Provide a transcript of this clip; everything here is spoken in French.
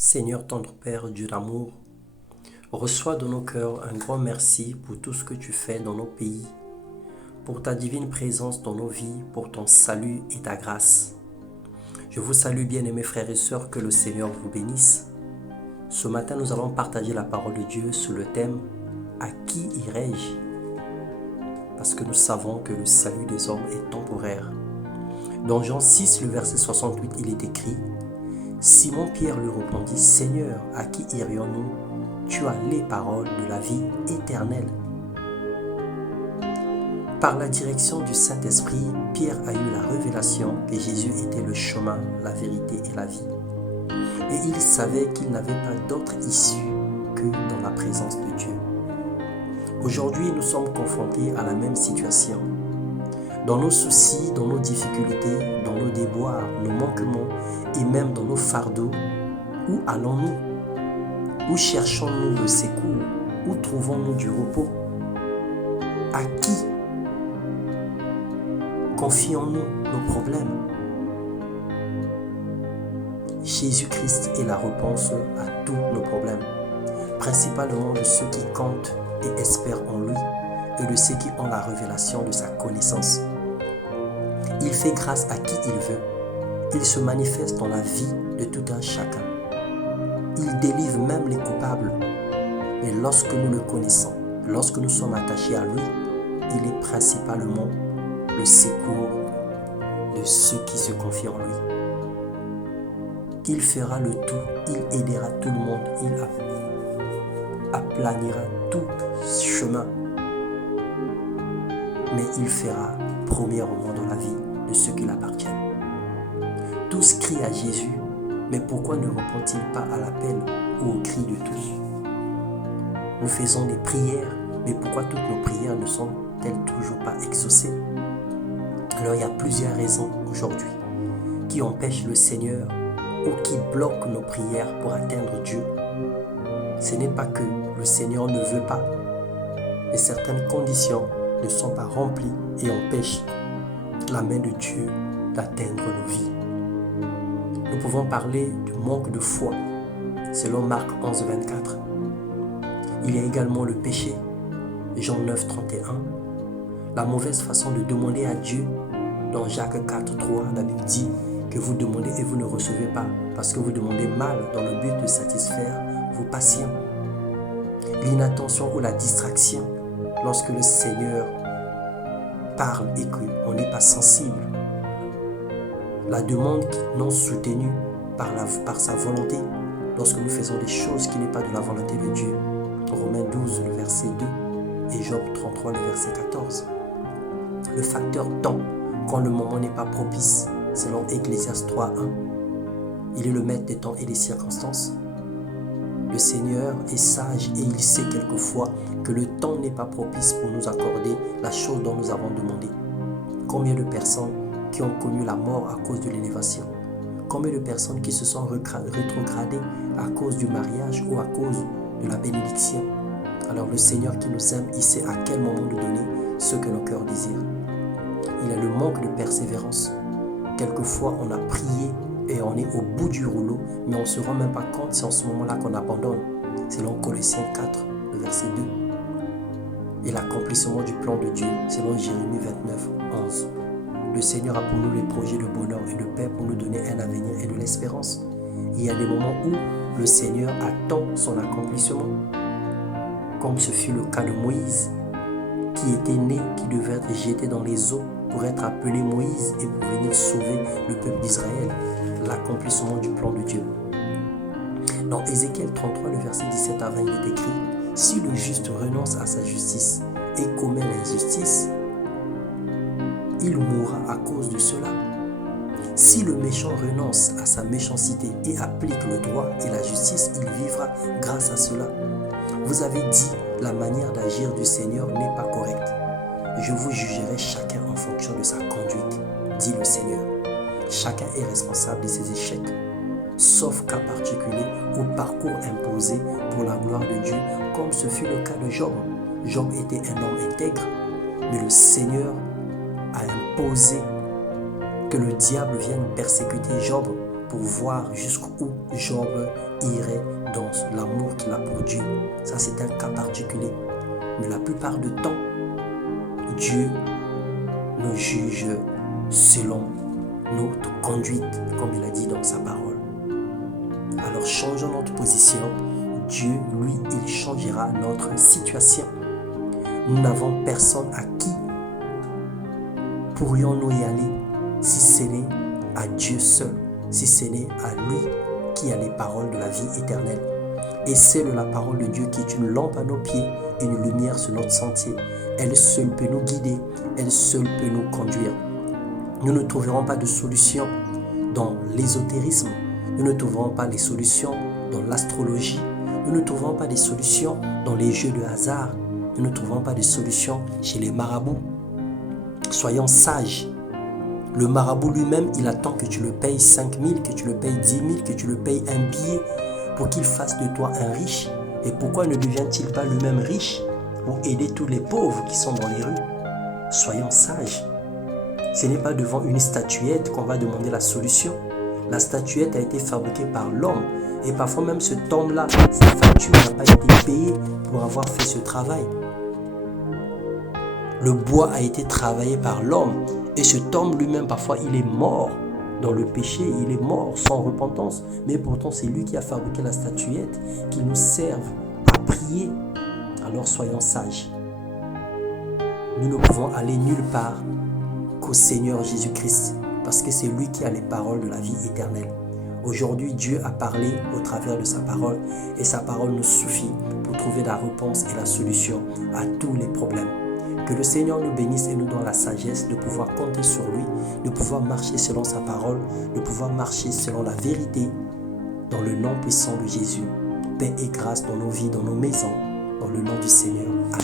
Seigneur tendre Père, Dieu d'amour, reçois de nos cœurs un grand merci pour tout ce que tu fais dans nos pays, pour ta divine présence dans nos vies, pour ton salut et ta grâce. Je vous salue bien-aimés frères et sœurs, que le Seigneur vous bénisse. Ce matin, nous allons partager la parole de Dieu sur le thème « À qui irai-je » parce que nous savons que le salut des hommes est temporaire. Dans Jean 6, le verset 68, il est écrit « Simon-Pierre lui répondit, « Seigneur, à qui irions-nous? Tu as les paroles de la vie éternelle. » Par la direction du Saint-Esprit, Pierre a eu la révélation que Jésus était le chemin, la vérité et la vie. Et il savait qu'il n'avait pas d'autre issue que dans la présence de Dieu. Aujourd'hui, nous sommes confrontés à la même situation. Dans nos soucis, dans nos difficultés, dans nos déboires, nos manquements et même dans nos fardeaux, où allons-nous? Où cherchons-nous le secours? Où trouvons-nous du repos? À qui confions-nous nos problèmes? Jésus-Christ est la réponse à tous nos problèmes, principalement de ceux qui comptent et espèrent en lui et de ceux qui ont la révélation de sa connaissance. Il fait grâce à qui il veut. Il se manifeste dans la vie de tout un chacun. Il délivre même les coupables. Mais lorsque nous le connaissons, lorsque nous sommes attachés à lui, il est principalement le secours de ceux qui se confient en lui. Il fera le tout, il aidera tout le monde, il aplanira tout chemin. Mais il fera premièrement dans la vie de ceux qui l'appartiennent. Tous crient à Jésus, mais pourquoi ne répond-il pas à l'appel ou au cri de tous? Nous faisons des prières, mais pourquoi toutes nos prières ne sont-elles toujours pas exaucées? Alors il y a plusieurs raisons aujourd'hui qui empêchent le Seigneur ou qui bloquent nos prières pour atteindre Dieu. Ce n'est pas que le Seigneur ne veut pas, mais certaines conditions ne sont pas remplies et empêchent la main de Dieu d'atteindre nos vies. Nous pouvons parler du manque de foi, selon Marc 11, 24. Il y a également le péché, Jean 9, 31. La mauvaise façon de demander à Dieu, dans Jacques 4, 3, la Bible dit que vous demandez et vous ne recevez pas, parce que vous demandez mal dans le but de satisfaire vos passions. L'inattention ou la distraction, lorsque le Seigneur parle et qu'on n'est pas sensible. La demande non soutenue par sa volonté, lorsque nous faisons des choses qui n'est pas de la volonté de Dieu. Romains 12, le verset 2 et Job 33, le verset 14. Le facteur temps, quand le moment n'est pas propice, selon Ecclésiaste 3, 1. Il est le maître des temps et des circonstances. Le Seigneur est sage et il sait quelquefois que le temps n'est pas propice pour nous accorder la chose dont nous avons demandé. Combien de personnes qui ont connu la mort à cause de l'élévation? Combien de personnes qui se sont rétrogradées à cause du mariage ou à cause de la bénédiction? Alors le Seigneur qui nous aime, il sait à quel moment nous donner ce que nos cœurs désirent. Il y a le manque de persévérance. Quelquefois, on a prié et on est au bout du rouleau, mais on ne se rend même pas compte, c'est en ce moment-là qu'on abandonne. Selon Colossiens 4, le verset 2. Et l'accomplissement du plan de Dieu, selon Jérémie 29, 11. Le Seigneur a pour nous les projets de bonheur et de paix pour nous donner un avenir et de l'espérance. Il y a des moments où le Seigneur attend son accomplissement, comme ce fut le cas de Moïse, qui était né, qui devait être jeté dans les eaux pour être appelé Moïse et pour venir sauver le peuple d'Israël, l'accomplissement du plan de Dieu. Dans Ézéchiel 33, le verset 17 à 20, il est écrit « Si le juste renonce à sa justice et commet l'injustice, il mourra à cause de cela. Si le méchant renonce à sa méchanceté et applique le droit et la justice, il vivra grâce à cela. Vous avez dit, la manière d'agir du Seigneur n'est pas correcte. Je vous jugerai chacun en fonction de sa conduite, dit le Seigneur. Chacun est responsable de ses échecs, sauf cas particulier au parcours imposé pour la gloire de Dieu, comme ce fut le cas de Job. Job était un homme intègre, mais le Seigneur a imposé que le diable vienne persécuter Job pour voir jusqu'où Job irait dans l'amour qu'il a pour Dieu. Ça, c'est un cas particulier. Mais la plupart du temps, Dieu nous juge selon notre conduite, comme il a dit dans sa parole. Alors changeons notre position. Dieu, lui, il changera notre situation. Nous n'avons personne à qui pourrions-nous y aller si ce n'est à Dieu seul, si ce n'est à lui qui a les paroles de la vie éternelle. Et c'est la parole de Dieu qui est une lampe à nos pieds et une lumière sur notre sentier. Elle seule peut nous guider, elle seule peut nous conduire. Nous ne trouverons pas de solution dans l'ésotérisme, nous ne trouverons pas les solutions dans l'astrologie, nous ne trouverons pas des solutions dans les jeux de hasard, nous ne trouverons pas de solutions chez les marabouts. Soyons sages. Le marabout lui-même, il attend que tu le payes 5 000, que tu le payes 10 000, que tu le payes un billet pour qu'il fasse de toi un riche. Et pourquoi ne devient-il pas lui-même riche pour aider tous les pauvres qui sont dans les rues? Soyons sages. Ce n'est pas devant une statuette qu'on va demander la solution. La statuette a été fabriquée par l'homme. Et parfois même cet homme-là, sa facture n'a pas été payée pour avoir fait ce travail. Le bois a été travaillé par l'homme. Et cet homme lui-même, parfois, il est mort dans le péché. Il est mort sans repentance. Mais pourtant, c'est lui qui a fabriqué la statuette qui nous serve à prier. Alors soyons sages. Nous ne pouvons aller nulle part qu'au Seigneur Jésus-Christ, parce que c'est lui qui a les paroles de la vie éternelle. Aujourd'hui, Dieu a parlé au travers de sa parole, et sa parole nous suffit pour trouver la réponse et la solution à tous les problèmes. Que le Seigneur nous bénisse et nous donne la sagesse de pouvoir compter sur lui, de pouvoir marcher selon sa parole, de pouvoir marcher selon la vérité, dans le nom puissant de Jésus. Paix et grâce dans nos vies, dans nos maisons, dans le nom du Seigneur. Amen.